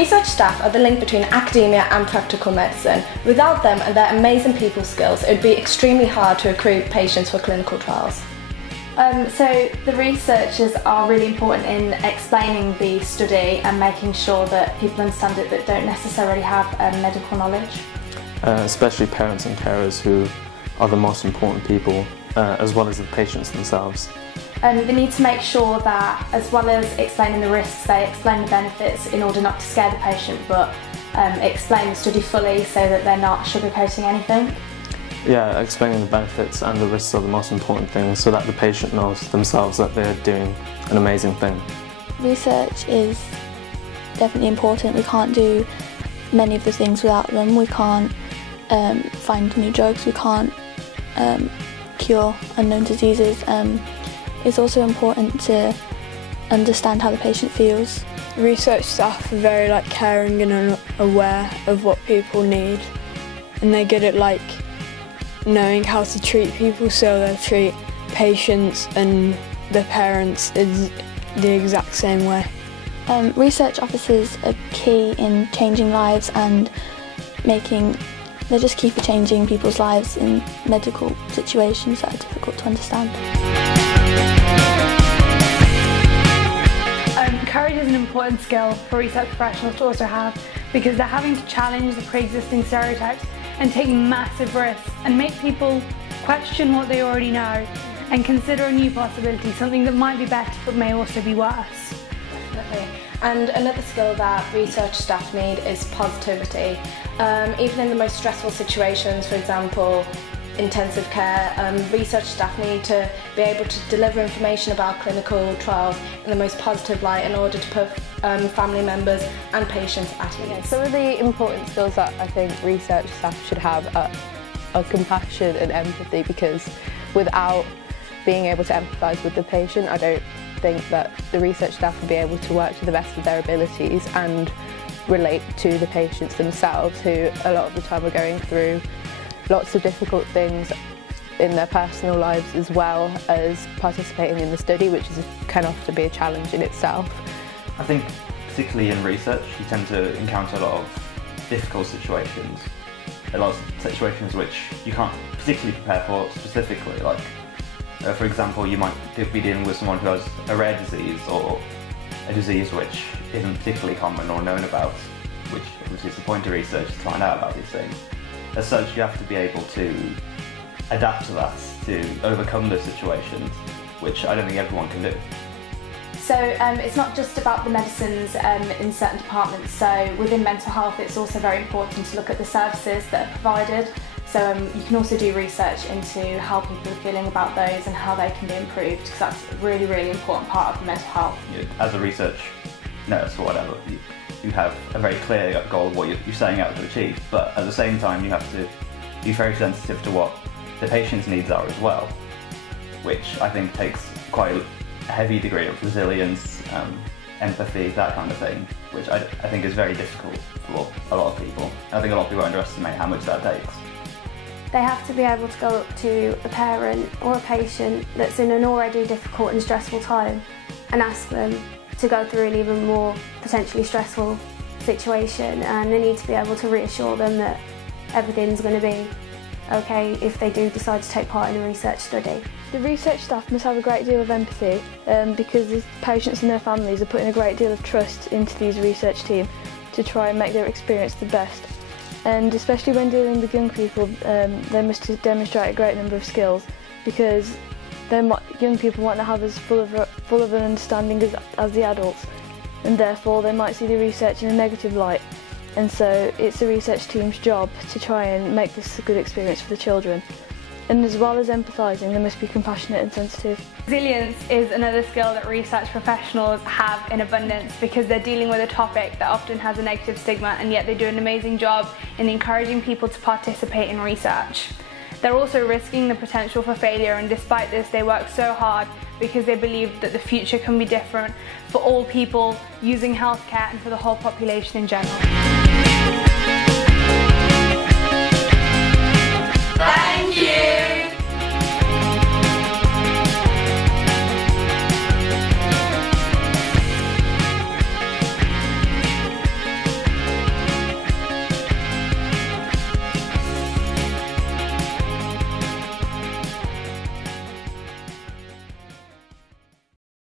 Research staff are the link between academia and practical medicine. Without them and their amazing people skills, it would be extremely hard to recruit patients for clinical trials. So the researchers are really important in explaining the study and making sure that people understand it that don't necessarily have medical knowledge. Especially parents and carers, who are the most important people, as well as the patients themselves. They need to make sure that, as well as explaining the risks, they explain the benefits in order not to scare the patient, but explain the study fully so that they're not sugarcoating anything. Yeah, explaining the benefits and the risks are the most important things, so that the patient knows themselves that they're doing an amazing thing. Research is definitely important. We can't do many of the things without them. We can't find new drugs, we can't cure unknown diseases. It's also important to understand how the patient feels. Research staff are very caring and aware of what people need, and they're good at knowing how to treat people, so they'll treat patients and the parents in the exact same way. Research officers are key in changing lives and they're just key for changing people's lives in medical situations that are difficult to understand. Courage is an important skill for research professionals to also have, because they're having to challenge the pre-existing stereotypes and take massive risks and make people question what they already know and consider a new possibility, something that might be better but may also be worse. Definitely. And another skill that research staff need is positivity. Even in the most stressful situations, for example, intensive care, research staff need to be able to deliver information about clinical trials in the most positive light in order to put family members and patients at ease. Some of the important skills that I think research staff should have are compassion and empathy, because without being able to empathise with the patient, I don't think that the research staff would be able to work to the best of their abilities and relate to the patients themselves, who a lot of the time are going through lots of difficult things in their personal lives, as well as participating in the study, which can often be a challenge in itself. I think particularly in research you tend to encounter a lot of difficult situations, a lot of situations which you can't particularly prepare for specifically, for example, you might be dealing with someone who has a rare disease or a disease which isn't particularly common or known about, which obviously is the point of research, to find out about these things. As such, you have to be able to adapt to that, to overcome those situations, which I don't think everyone can do. So it's not just about the medicines in certain departments, so within mental health it's also very important to look at the services that are provided. So you can also do research into how people are feeling about those and how they can be improved, because that's a really, really important part of mental health. As a research nurse or whatever, you have a very clear goal of what you're setting out to achieve, but at the same time you have to be very sensitive to what the patient's needs are as well, which I think takes quite a heavy degree of resilience, empathy, that kind of thing, which I think is very difficult for a lot of people. I think a lot of people underestimate how much that takes. They have to be able to go up to a parent or a patient that's in an already difficult and stressful time and ask them to go through an even more potentially stressful situation, and they need to be able to reassure them that everything's going to be okay if they do decide to take part in a research study. The research staff must have a great deal of empathy because the patients and their families are putting a great deal of trust into these research team to try and make their experience the best. And especially when dealing with young people, they must demonstrate a great number of skills, because young people might not have as full of an understanding as the adults, and therefore they might see the research in a negative light. And so it's the research team's job to try and make this a good experience for the children. And as well as empathising, they must be compassionate and sensitive. Resilience is another skill that research professionals have in abundance, because they're dealing with a topic that often has a negative stigma, and yet they do an amazing job in encouraging people to participate in research. They're also risking the potential for failure, and despite this they work so hard because they believe that the future can be different for all people using healthcare and for the whole population in general.